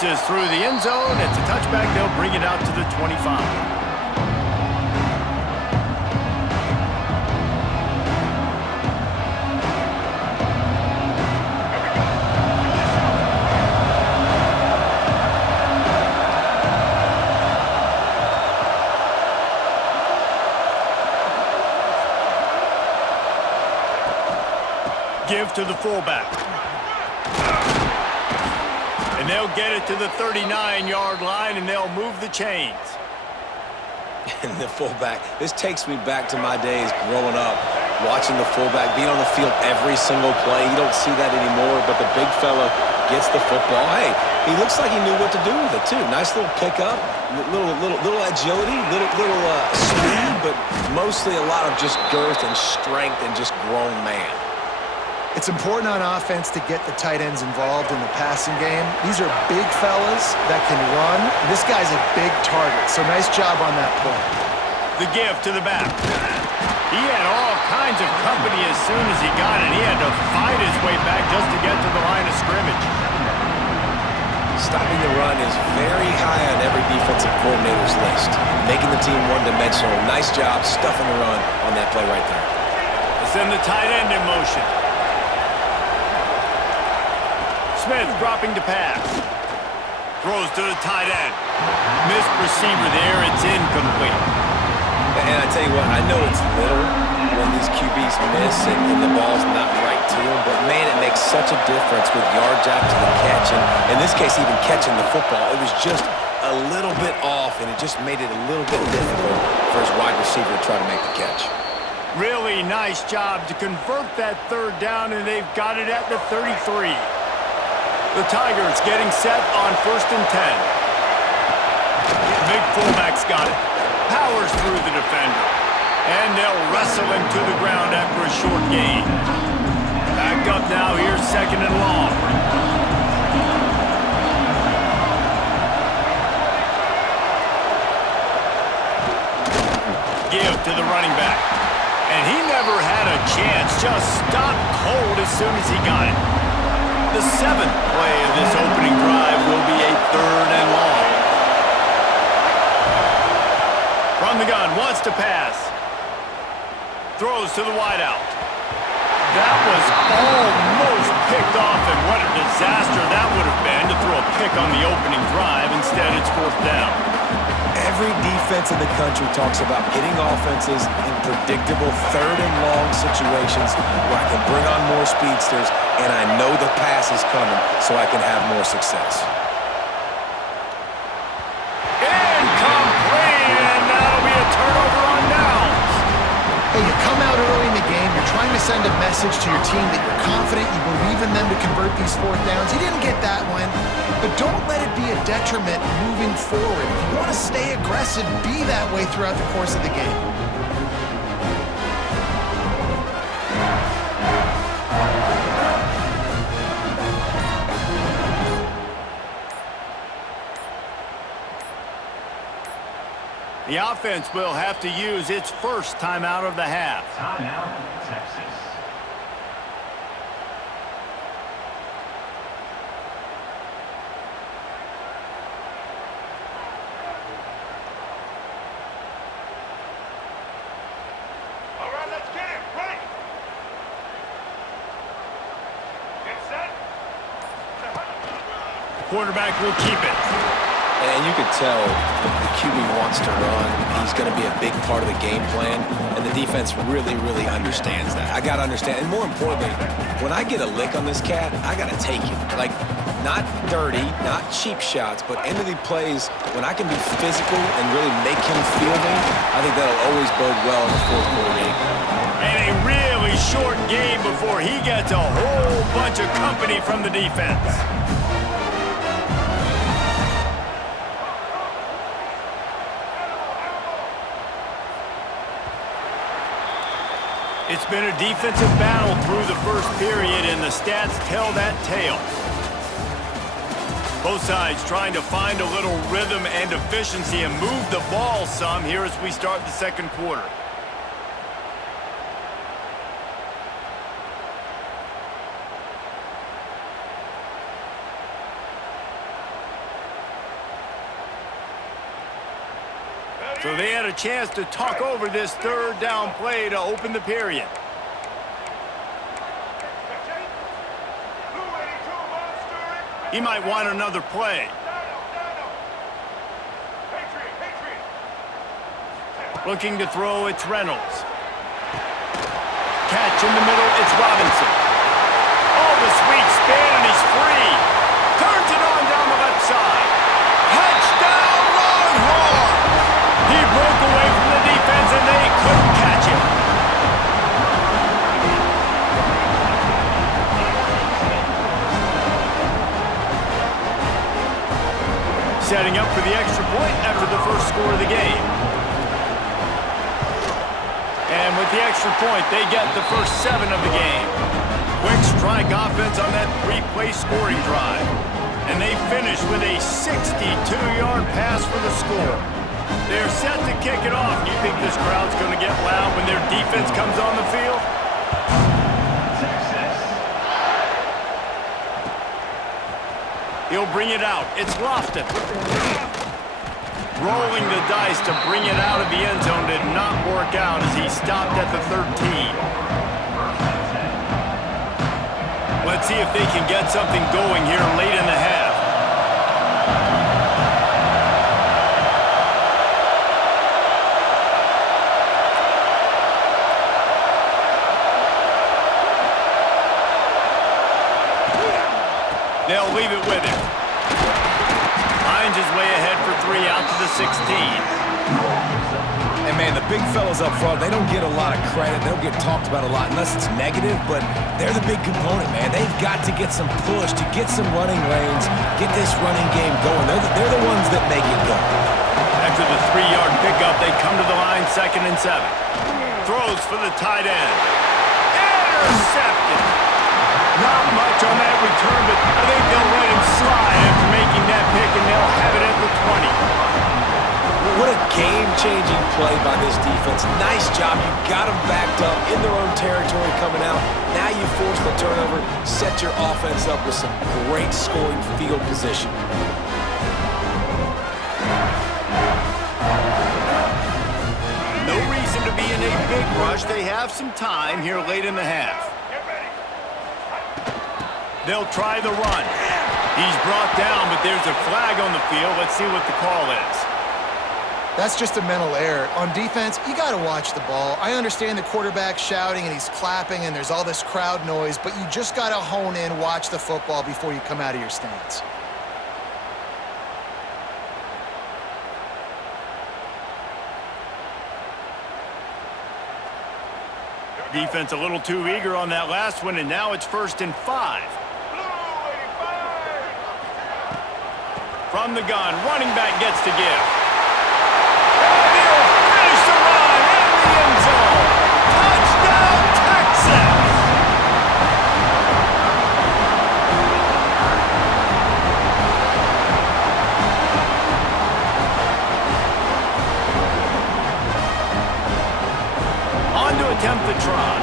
bounces through the end zone. It's a touchback. They'll bring it out to the 25. Give to the fullback. And they'll get it to the 39-yard line, and they'll move the chains. And the fullback, this takes me back to my days growing up, watching the fullback being on the field every single play. You don't see that anymore, but the big fella gets the football. Hey, he looks like he knew what to do with it, too. Nice little pickup, little agility, little speed, but mostly a lot of just girth and strength and just grown man. It's important on offense to get the tight ends involved in the passing game. These are big fellas that can run. This guy's a big target, so nice job on that play. The give to the back. He had all kinds of company as soon as he got it. He had to fight his way back just to get to the line of scrimmage. Stopping the run is very high on every defensive coordinator's list. Making the team one-dimensional. Nice job stuffing the run on that play right there. They send the tight end in motion. Smith dropping to pass. Throws to the tight end. Missed receiver there. It's incomplete. And I tell you what, I know it's little when these QBs miss and the ball's not right to them, but man, it makes such a difference with yards after the catch. And in this case, even catching the football, it was just a little bit off, and it just made it a little bit difficult for his wide receiver to try to make the catch. Really nice job to convert that third down, and they've got it at the 33. The Tigers getting set on 1st and 10. Big fullback's got it. Powers through the defender. And they'll wrestle him to the ground after a short gain. Back up now, here's 2nd and long. Give to the running back. And he never had a chance. Just stopped cold as soon as he got it. The 7th play of this opening drive will be a 3rd and long. From the gun, wants to pass. Throws to the wideout. That was almost picked off, and what a disaster that would have been to throw a pick on the opening drive. Instead, it's 4th down. Every defense in the country talks about getting offenses in predictable 3rd and long situations where I can bring on more speedsters and I know the pass is coming so I can have more success. Incomplete, and that'll be a turnover on downs. Hey, you come out early in the game, you're trying to send a message to your team that you're confident, you believe in them to convert these 4th downs. You didn't get that one, but don't let it be a detriment moving forward. If you want to stay aggressive, be that way throughout the course of the game. The offense will have to use its first timeout of the half. Timeout, Texas. All right, let's get it. Ready. Get set. Quarterback will keep it. And you could tell the QB wants to run. He's going to be a big part of the game plan, and the defense really, really understands that. I got to understand, and more importantly, when I get a lick on this cat, I got to take it. Like, not dirty, not cheap shots, but end of the plays, when I can be physical and really make him feel me, I think that'll always bode well in the 4th quarter game. And a really short game before he gets a whole bunch of company from the defense. It's been a defensive battle through the first period, and the stats tell that tale. Both sides trying to find a little rhythm and efficiency and move the ball some here as we start the 2nd quarter. So they had a chance to talk over this third down play to open the period. He might want another play. Looking to throw, it's Reynolds. Catch in the middle, it's Robinson. Oh, the sweet spin, and he's free. Turns it on down the left side. Touchdown, Longhorns! He broke away from the defense, and they couldn't catch him. Setting up for the extra point after the first score of the game. And with the extra point, they get the first 7 of the game. Quick strike offense on that 3-play scoring drive. And they finish with a 62-yard pass for the score. They're set to kick it off. Do you think this crowd's going to get loud when their defense comes on the field? He'll bring it out. It's Lofton. Rolling the dice to bring it out of the end zone did not work out as he stopped at the 13. Let's see if they can get something going here late in the half. They'll leave it with him. Finds his way ahead for 3 out to the 16. And man, the big fellas up front, they don't get a lot of credit. They don't get talked about a lot unless it's negative, but they're the big component, man. They've got to get some push, to get some running lanes, get this running game going. They're the ones that make it go. After the 3-yard pickup, they come to the line 2nd and 7. Throws for the tight end. Intercepted. Not much on that return, but I think they'll let him slide after making that pick, and they'll have it at the 20. What a game-changing play by this defense. Nice job. You got them backed up in their own territory coming out. Now you force the turnover, set your offense up with some great scoring field position. No reason to be in a big rush. They have some time here late in the half. They'll try the run. He's brought down, but there's a flag on the field. Let's see what the call is. That's just a mental error. On defense, you got to watch the ball. I understand the quarterback shouting and he's clapping and there's all this crowd noise, but you just got to hone in, watch the football before you come out of your stance. Defense a little too eager on that last one, and now it's 1st and 5. From the gun, running back gets to give. And he'll finish the run in the end zone. Touchdown, Texas! On to attempt the try.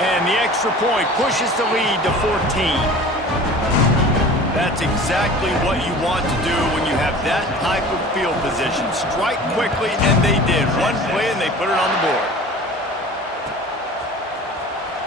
And the extra point pushes the lead to 14. That's exactly what you want to do when you have that type of field position. Strike quickly, and they did. One play, and they put it on the board.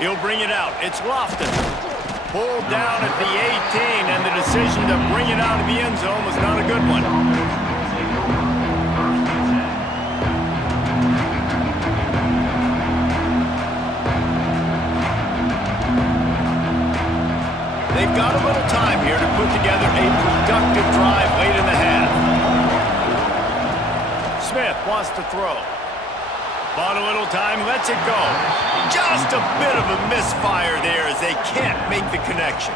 He'll bring it out. It's Lofton. Pulled down at the 18, and the decision to bring it out of the end zone was not a good one. They've got a little time here to put together a productive drive late in the half. Smith wants to throw. Bought a little time, lets it go. Just a bit of a misfire there as they can't make the connection.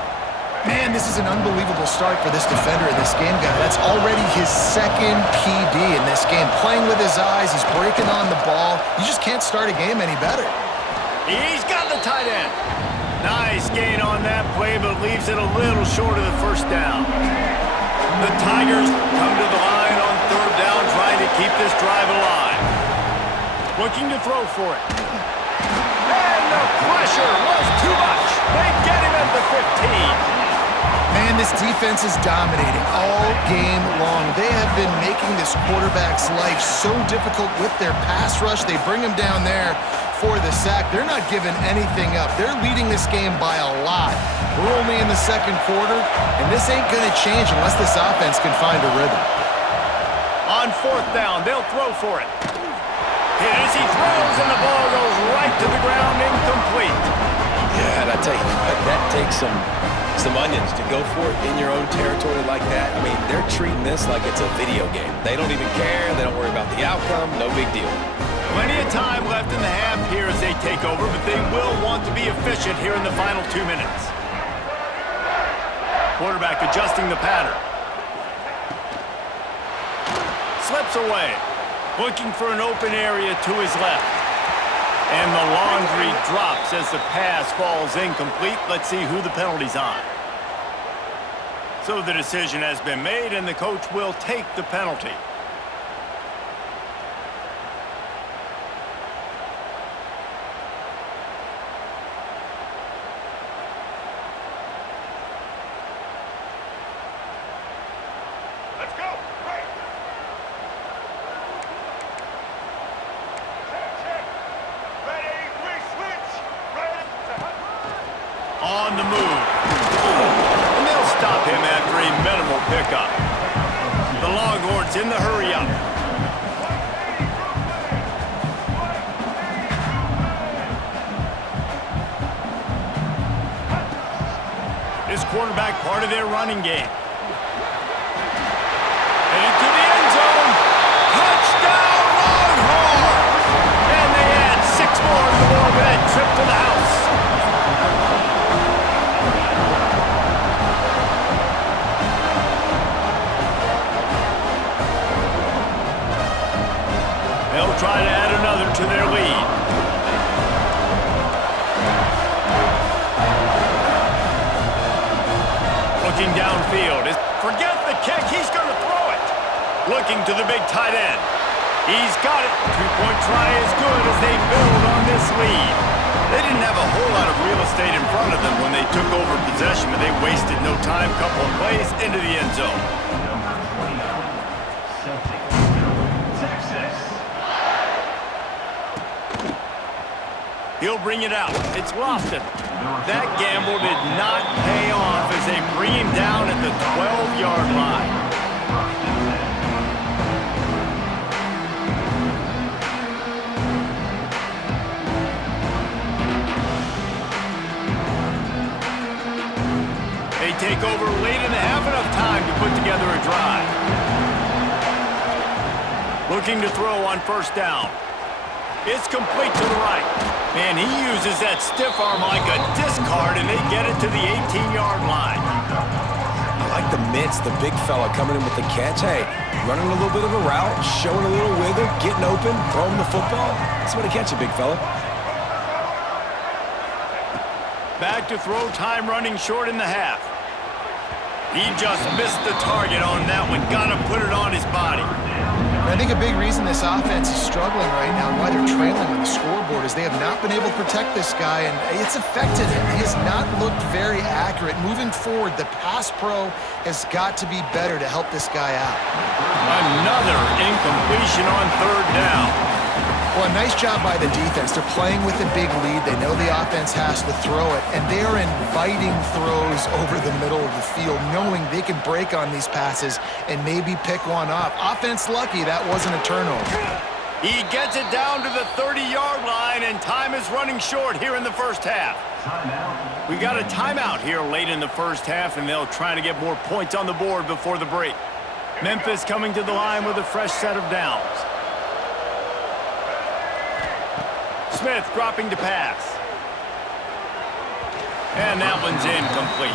Man, this is an unbelievable start for this defender in this game, guy. That's already his 2nd PD in this game. Playing with his eyes, he's breaking on the ball. You just can't start a game any better. He's got the tight end. Nice gain on that play, but leaves it a little short of the first down. The Tigers come to the line on 3rd down, trying to keep this drive alive. Looking to throw for it. And the pressure was too much. They get him at the 15. Man, this defense is dominating all game long. They have been making this quarterback's life so difficult with their pass rush. They bring him down there for the sack. They're not giving anything up. They're leading this game by a lot. We're only in the second quarter, and this ain't going to change unless this offense can find a rhythm. On fourth down, they'll throw for it. Hit as he throws, and the ball goes right to the ground, incomplete. Yeah, and I tell you what, that takes some onions to go for it in your own territory like that. I mean, they're treating this like it's a video game. They don't even care. They don't worry about the outcome. No big deal. Plenty of time left in the half here as they take over, but they will want to be efficient here in the final 2 minutes. Quarterback adjusting the pattern. Slips away, looking for an open area to his left. And the laundry drops as the pass falls incomplete. Let's see who the penalty's on. So the decision has been made, and the coach will take the penalty. Let's go. Right. Check. Ready, re-switch. Ready. On the move. And they'll stop him after a minimal pickup. The Longhorns in the hurry-up. This quarterback part of their running game. And into the end zone. Touchdown, Longhorns! And they add 6 more to the ball with that trip to the house. They'll try to add another to their lead. Looking downfield. Forget the kick. He's going to throw it. Looking to the big tight end. He's got it. 2-point try is good as they build on this lead. They didn't have a whole lot of real estate in front of them when they took over possession, but they wasted no time. Couple of plays into the end zone. He'll bring it out. It's Lofton. That gamble did not pay off as they bring him down at the 12-yard line. They take over late in the half, enough time to put together a drive. Looking to throw on first down. It's complete to the right. Man, he uses that stiff arm like a discard, and they get it to the 18-yard line. I like the mitts, the big fella coming in with the catch. Hey, running a little bit of a route, showing a little wiggle, getting open, throwing the football. That's what to catch it, big fella. Back to throw, time running short in the half. He just missed the target on that one. Got to put it on his body. I think a big reason this offense is struggling right now and why they're trailing on the scoreboard is they have not been able to protect this guy, and it's affected him. He has not looked very accurate. Moving forward, the pass pro has got to be better to help this guy out. Another incompletion on third down. Well, a nice job by the defense. They're playing with a big lead. They know the offense has to throw it, and they are inviting throws over the middle of the field, knowing they can break on these passes and maybe pick one off. Offense lucky that wasn't a turnover. He gets it down to the 30-yard line, and time is running short here in the first half. We got a timeout here late in the first half, and they'll try to get more points on the board before the break. Memphis coming to the line with a fresh set of downs. Smith dropping to pass. And that one's incomplete.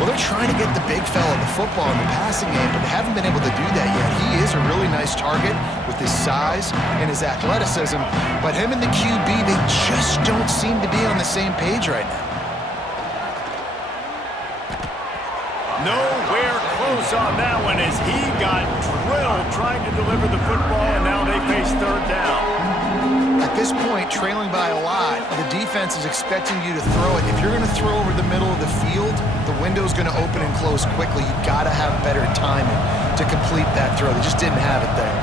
Well, they're trying to get the big fella the football in the passing game, but they haven't been able to do that yet. He is a really nice target with his size and his athleticism, but him and the QB, they just don't seem to be on the same page right now. Nowhere close on that one as he got drilled trying to deliver the football, and now they face third down. At this point, trailing by a lot, the defense defense is expecting you to throw it. If you're going to throw over the middle of the field, the window's going to open and close quickly. You've got to have better timing to complete that throw. They just didn't have it there.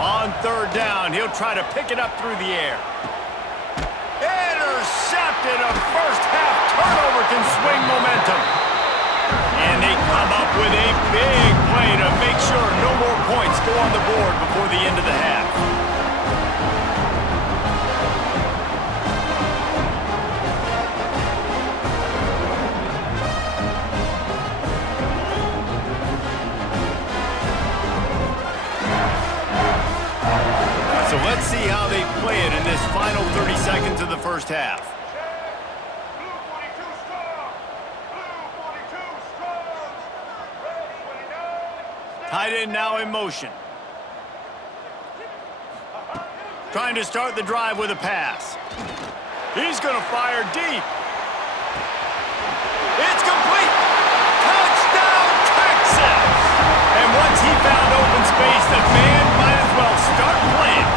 On third down, he'll try to pick it up through the air. Intercepted. A first-half turnover can swing momentum. And they come up with a big play to make sure no more points go on the board before the end of the half. So let's see how they play it in this final 30 seconds of the first half. Blue 42 strong. Blue 42 strong. Red 29. Tight end now in motion. Trying to start the drive with a pass. He's going to fire deep. It's complete. Touchdown, Texas! And once he found open space, the man might as well start playing.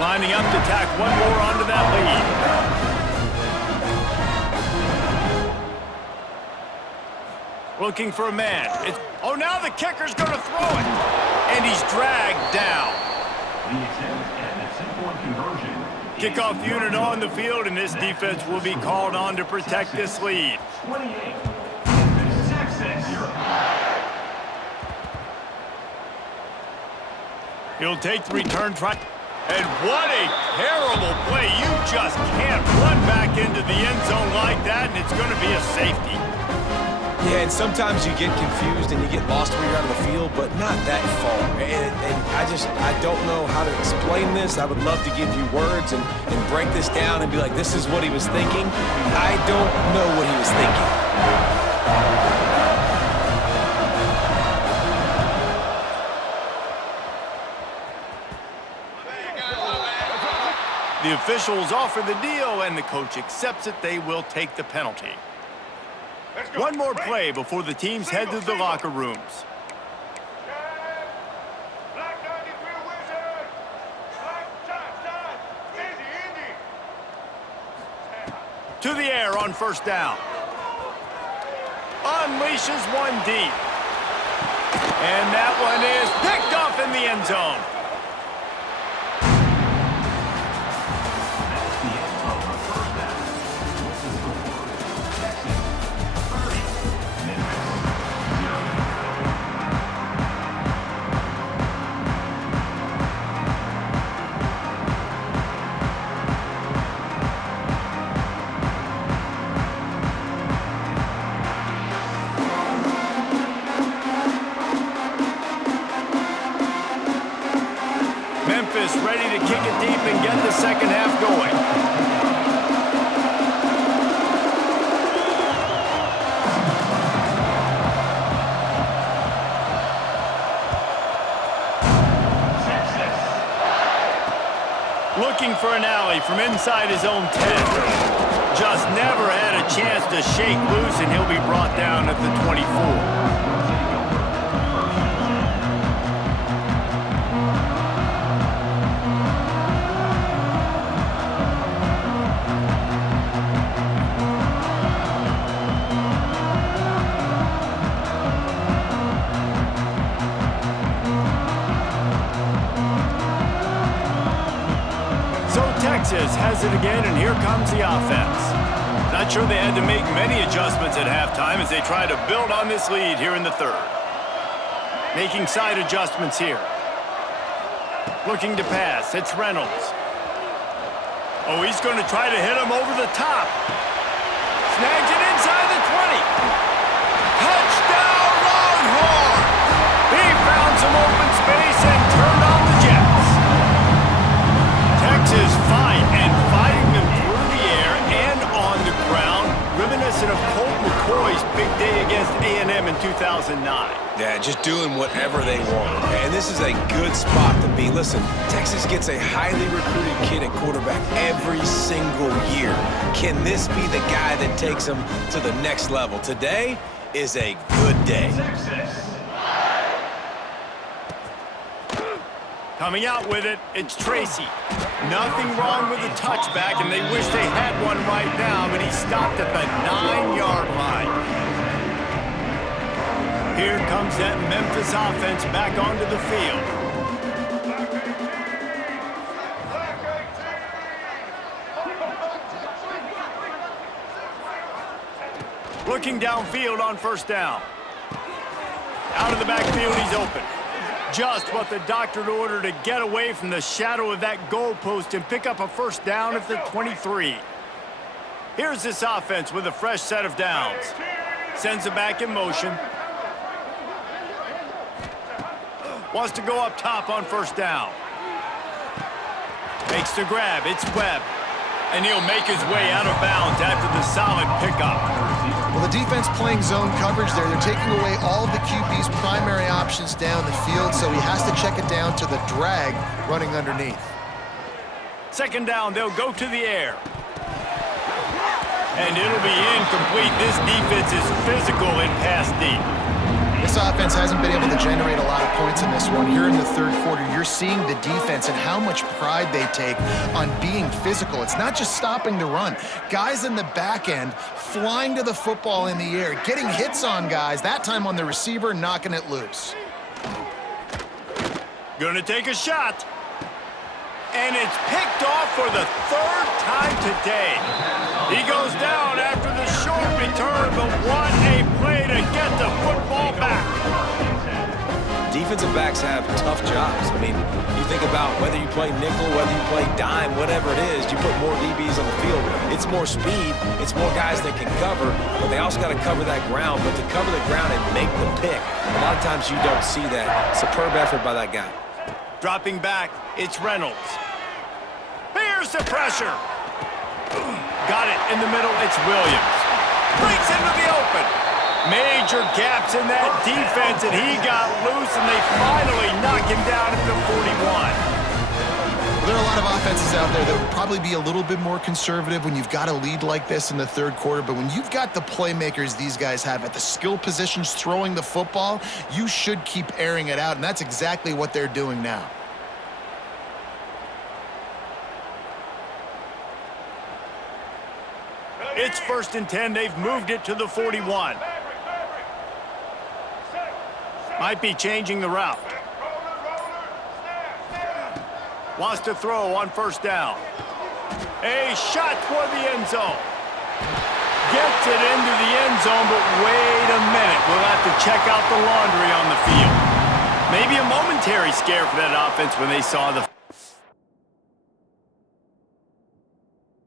Lining up to tack one more onto that lead. Looking for a man. Oh, now the kicker's going to throw it. And he's dragged down. Kickoff unit on the field, and this defense will be called on to protect this lead. 28. He'll take the return try. And what a terrible play. You just can't run back into the end zone like that, and it's going to be a safety. Yeah, and sometimes you get confused and you get lost where you're out of the field, but not that far. And I don't know how to explain this. I would love to give you words and break this down and be like, this is what he was thinking. I don't know what he was thinking. The officials offer the deal, and the coach accepts it. They will take the penalty. Let's go. One more Right. play before the teams head to the locker rooms. Black 93 Wizard. Black touchdown. Indy. To the air on first down. Unleashes one deep. And that one is picked off in the end zone. Memphis ready to kick it deep and get the second half going. Looking for an alley from inside his own 10. Just never had a chance to shake loose, and he'll be brought down at the 24. Texas has it again, and here comes the offense. Not sure they had to make many adjustments at halftime as they try to build on this lead here in the third. Making side adjustments here. Looking to pass. It's Reynolds. Oh, he's going to try to hit him over the top. Snags it inside the 20. Touchdown, Longhorn! He found some open space and turned on the Jets. Texas fighting them through the air and on the ground, reminiscent of Colt McCoy's big day against A&M in 2009. Yeah, just doing whatever they want. And this is a good spot to be. Listen, Texas gets a highly recruited kid at quarterback every single year. Can this be the guy that takes them to the next level? Today is a good day. Coming out with it, it's Tracy. Nothing wrong with the touchback, and they wish they had one right now, but he stopped at the 9-yard line. Here comes that Memphis offense back onto the field. Looking downfield on first down. Out of the backfield, he's open. Just what the doctor ordered to get away from the shadow of that goalpost and pick up a first down at the 23. Here's this offense with a fresh set of downs. Sends it back in motion. Wants to go up top on first down. Makes the grab. It's Webb. And he'll make his way out of bounds after the solid pickup. Well, the defense playing zone coverage there. They're taking away all of the QB's primary options down the field, so he has to check it down to the drag running underneath. Second down, they'll go to the air. And it'll be incomplete. This defense is physical in pass deep. This offense hasn't been able to generate a lot of points in this one. Here in the third quarter, you're seeing the defense and how much pride they take on being physical. It's not just stopping the run. Guys in the back end flying to the football in the air, getting hits on guys, that time on the receiver, knocking it loose. Gonna take a shot. And it's picked off for the third time today. He goes down after the short return, but what a play to get the football back. Defensive backs have tough jobs. I mean, you think about whether you play nickel, whether you play dime, whatever it is, you put more DBs on the field. It's more speed, it's more guys that can cover, but they also got to cover that ground. But to cover the ground and make the pick, a lot of times you don't see that. Superb effort by that guy. Dropping back, it's Reynolds. Here's the pressure. Got it in the middle, it's Williams. Breaks into the open. Major gaps in that defense, and he got loose, and they finally knock him down at the 41. Well, there are a lot of offenses out there that would probably be a little bit more conservative when you've got a lead like this in the third quarter, but when you've got the playmakers these guys have at the skill positions throwing the football, you should keep airing it out, and that's exactly what they're doing now. It's 1st and 10. They've moved it to the 41. Might be changing the route. Wants to throw on first down. A shot toward the end zone. Gets it into the end zone, but wait a minute. We'll have to check out the laundry on the field. Maybe a momentary scare for that offense when they saw the